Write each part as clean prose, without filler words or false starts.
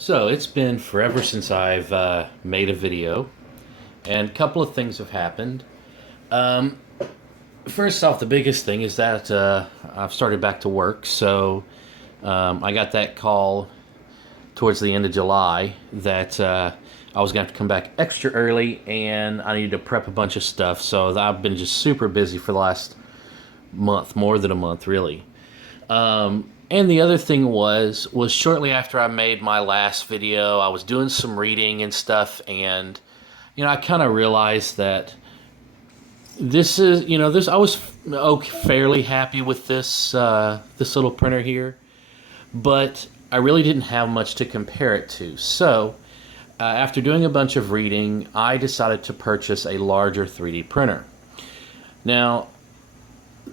So it's been forever since I've made a video, and a couple of things have happened. Um, First off, the biggest thing is that I've started back to work. So I got that call towards the end of July that I was going to have to come back extra early, and I needed to prep a bunch of stuff. So I've been just super busy for the last month, more than a month, really. And the other thing was shortly after I made my last video, I was doing some reading and stuff, and I kind of realized that this is this I was fairly happy with this little printer here, but I really didn't have much to compare it to. So after doing a bunch of reading, I decided to purchase a larger 3D printer. Now,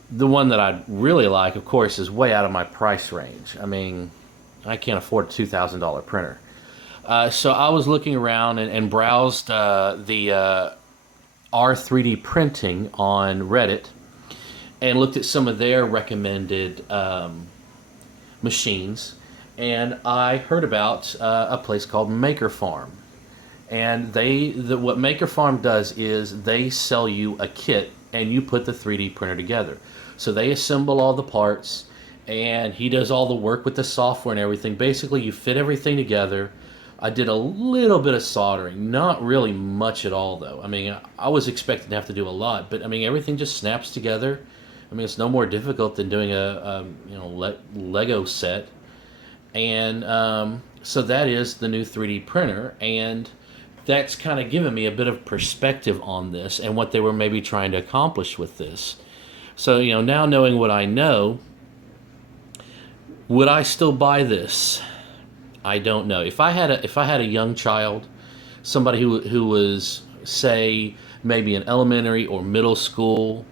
the one that I really like, of course, is way out of my price range. I mean, I can't afford a $2,000 printer. So I was looking around and browsed the R3D printing on Reddit and looked at some of their recommended machines. And I heard about a place called Maker Farm. And what Maker Farm does is they sell you a kit and you put the 3D printer together. So they assemble all the parts and he does all the work with the software and everything. Basically, you fit everything together. I did a little bit of soldering, not really much at all though. I mean, I was expecting to have to do a lot, but I mean, everything just snaps together. I mean, it's no more difficult than doing a Lego set. And so that is the new 3D printer, and that's kind of given me a bit of perspective on this and what they were maybe trying to accomplish with this. So, now knowing what I know, would I still buy this? I don't know. If I had a young child, somebody who was, say, maybe in elementary or middle school,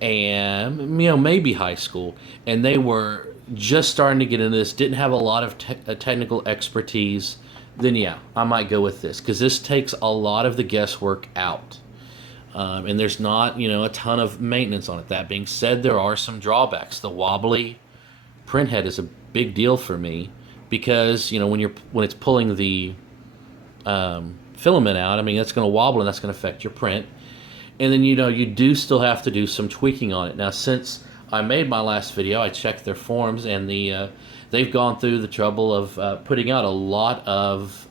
and maybe high school, and they were just starting to get into this, didn't have a lot of technical expertise, then yeah, I might go with this because this takes a lot of the guesswork out. And there's not, a ton of maintenance on it. That being said, there are some drawbacks. The wobbly printhead is a big deal for me because when it's pulling the filament out, I mean that's going to wobble and that's going to affect your print. And then you do still have to do some tweaking on it. Now, since I made my last video, I checked their forums, and they've gone through the trouble of putting out a lot of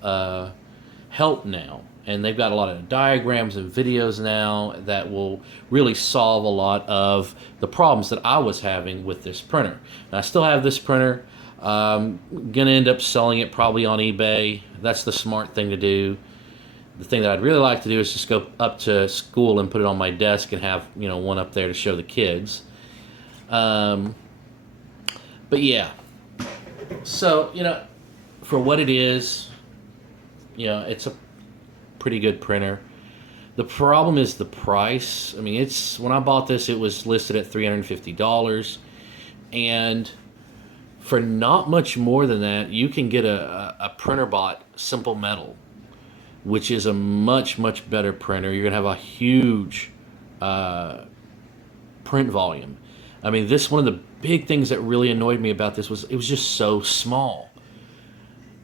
help now. And they've got a lot of diagrams and videos now that will really solve a lot of the problems that I was having with this printer. And I still have this printer. I'm going to end up selling it probably on eBay. That's the smart thing to do. The thing that I'd really like to do is just go up to school and put it on my desk and have one up there to show the kids. But yeah, so for what it is, it's a pretty good printer. The problem is the price. I mean, when I bought this, it was listed at $350, and for not much more than that, you can get a printer bot Simple Metal, which is a much better printer. You're gonna have a huge print volume. I mean, one of the big things that really annoyed me about this was it was just so small.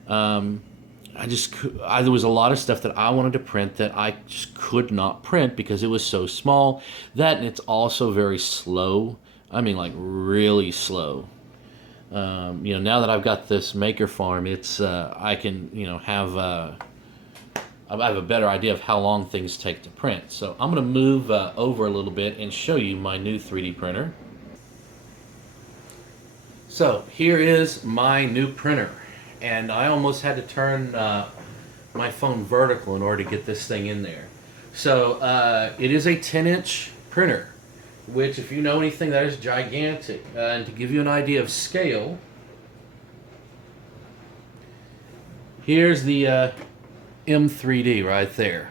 There was a lot of stuff that I wanted to print that I just could not print because it was so small. That, and it's also very slow. I mean, like really slow. Now that I've got this Maker Farm, it's I can have I have a better idea of how long things take to print. So I'm going to move over a little bit and show you my new 3D printer. So here is my new printer, and I almost had to turn my phone vertical in order to get this thing in there. So it is a 10-inch printer, which, if you know anything, that is gigantic. And to give you an idea of scale, here's the M3D right there.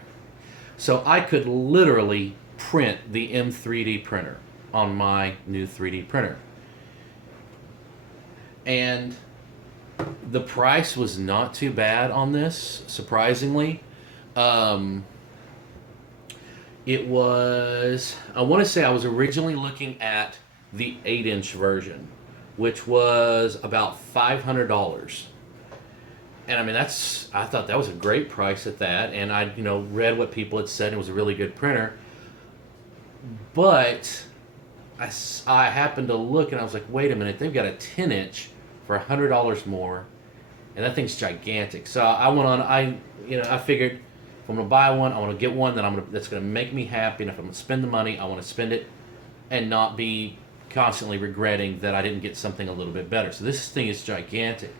So I could literally print the M3D printer on my new 3D printer. And the price was not too bad on this, surprisingly. It was, I want to say I was originally looking at the 8-inch version, which was about $500. And I mean, I thought that was a great price at that. And I, read what people had said. It was a really good printer. But I happened to look and I was like, wait a minute, they've got a 10-inch for $100 more. And that thing's gigantic. So I went on, I figured if I'm going to buy one, I want to get one that's going to make me happy. And if I'm going to spend the money, I want to spend it and not be constantly regretting that I didn't get something a little bit better. So this thing is gigantic.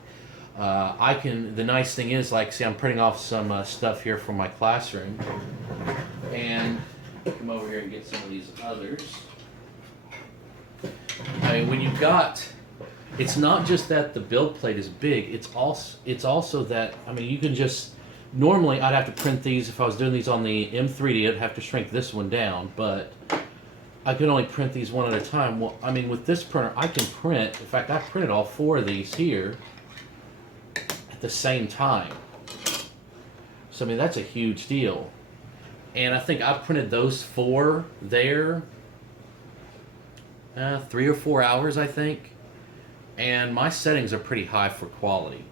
The nice thing is, like, see, I'm printing off some stuff here from my classroom, and come over here and get some of these others. I mean, when you've got, it's not just that the build plate is big, it's also that, I mean, you can just, normally I'd have to print these, if I was doing these on the M3D, I'd have to shrink this one down, but I can only print these one at a time. Well, I mean, with this printer, I can print, in fact, I printed all 4 of these here at the same time. So, I mean, that's a huge deal. And I think I printed those 4 there 3 or 4 hours, I think. And my settings are pretty high for quality.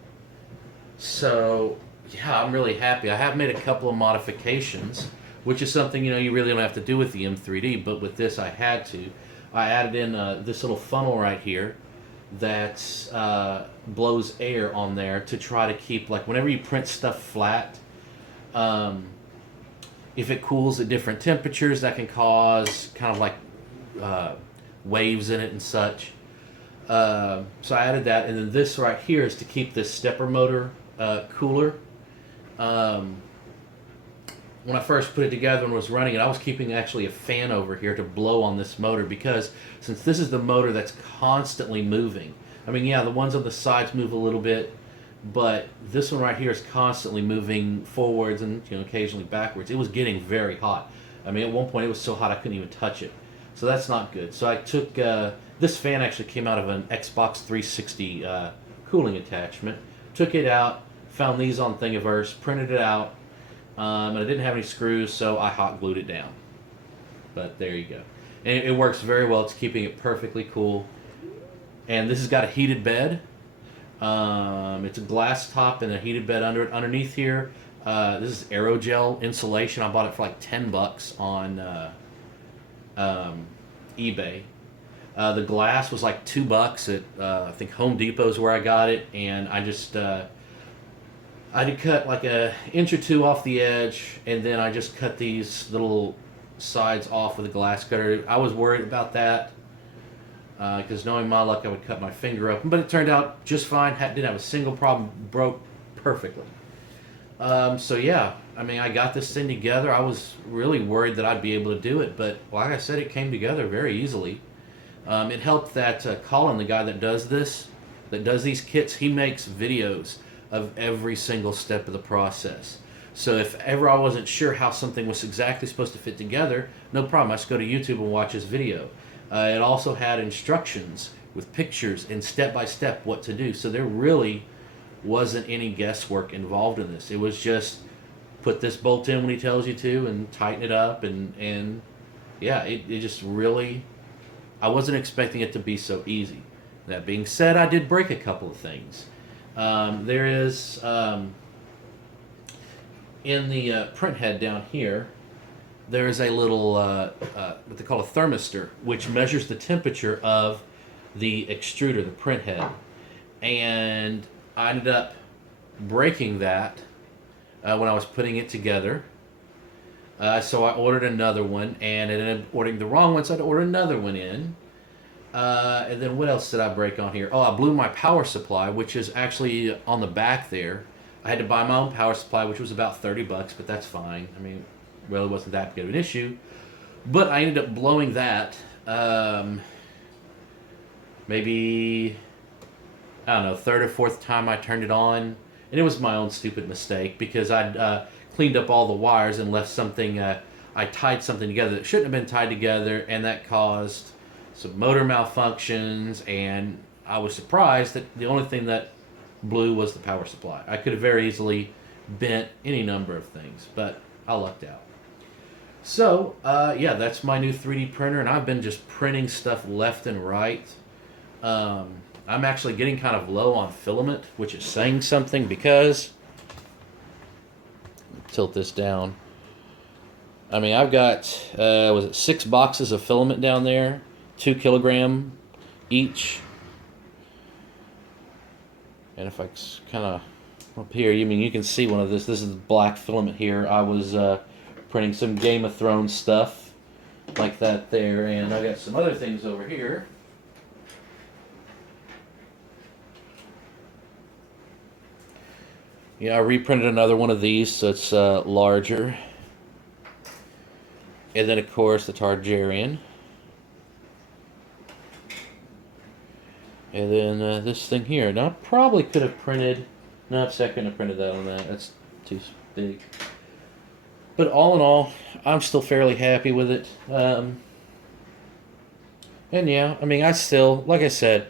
So, yeah, I'm really happy. I have made a couple of modifications, which is something, you really don't have to do with the M3D, but with this I had to. I added in this little funnel right here that blows air on there to try to keep, like, whenever you print stuff flat, if it cools at different temperatures, that can cause kind of like waves in it and such. So I added that, and then this right here is to keep this stepper motor cooler. When I first put it together and was running it, I was keeping actually a fan over here to blow on this motor, because since this is the motor that's constantly moving, I mean, yeah, the ones on the sides move a little bit, but this one right here is constantly moving forwards and occasionally backwards. It was getting very hot. I mean, at one point it was so hot I couldn't even touch it. So that's not good. So I took, this fan actually came out of an Xbox 360 cooling attachment. Took it out, found these on Thingiverse, printed it out, and I didn't have any screws, so I hot glued it down. But there you go. And it works very well. It's keeping it perfectly cool. And this has got a heated bed. It's a glass top and a heated bed under it. Underneath here, this is aerogel insulation. I bought it for like $10 on eBay. The glass was like $2 at I think Home Depot is where I got it, and I just I had to cut like an inch or 2 off the edge, and then I just cut these little sides off with a glass cutter. I was worried about that because knowing my luck, I would cut my finger open, but it turned out just fine. Didn't have a single problem. Broke perfectly. So yeah, I mean, I got this thing together. I was really worried that I'd be able to do it, but like I said, it came together very easily. It helped that Colin, the guy that does these kits, he makes videos of every single step of the process. So if ever I wasn't sure how something was exactly supposed to fit together, no problem. I just go to YouTube and watch his video. It also had instructions with pictures and step-by-step what to do. So there really wasn't any guesswork involved in this. It was just put this bolt in when he tells you to and tighten it up. And yeah, it just really, I wasn't expecting it to be so easy. That being said, I did break a couple of things. There is, in the print head down here, there is a little, what they call a thermistor, which measures the temperature of the extruder, the print head. And I ended up breaking that when I was putting it together. So I ordered another one, and I ended up ordering the wrong one, so I had to order another one in. And then what else did I break on here? Oh, I blew my power supply, which is actually on the back there. I had to buy my own power supply, which was about $30, but that's fine. I mean, it really wasn't that big of an issue. But I ended up blowing that maybe, I don't know, third or fourth time I turned it on. And it was my own stupid mistake because I'd cleaned up all the wires and left something, I tied something together that shouldn't have been tied together, and that caused some motor malfunctions, and I was surprised that the only thing that blew was the power supply. I could have very easily bent any number of things, but I lucked out. So, yeah, that's my new 3D printer, and I've been just printing stuff left and right. I'm actually getting kind of low on filament, which is saying something because, tilt this down. I mean, I've got, was it 6 boxes of filament down there, 2 kilogram each. And if I kind of up here, you mean you can see one of this. This is black filament here. I was printing some Game of Thrones stuff like that there, and I got some other things over here. Yeah, I reprinted another one of these, so it's larger. And then, of course, the Targaryen. And then this thing here. Now, I probably could have printed... No, I couldn't have printed that on that. That's too big. But all in all, I'm still fairly happy with it. And yeah, I mean, I still, like I said,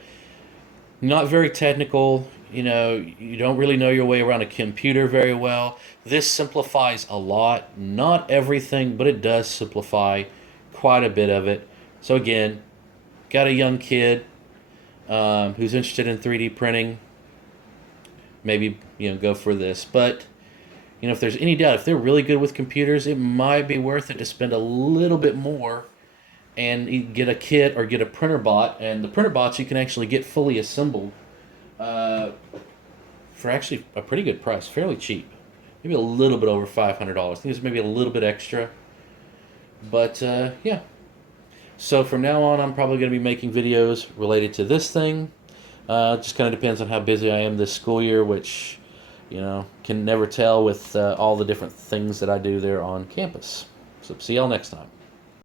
not very technical. You know, you don't really know your way around a computer very well. This simplifies a lot. Not everything, but it does simplify quite a bit of it. So again, got a young kid who's interested in 3D printing, maybe, you know, go for this. But, you know, if there's any doubt, if they're really good with computers, it might be worth it to spend a little bit more and get a kit or get a printer bot. And the printer bots you can actually get fully assembled for actually a pretty good price, fairly cheap. Maybe a little bit over $500. I think it's maybe a little bit extra. But, yeah. So from now on, I'm probably going to be making videos related to this thing. Just kind of depends on how busy I am this school year, which, you know, can never tell with all the different things that I do there on campus. So see y'all next time.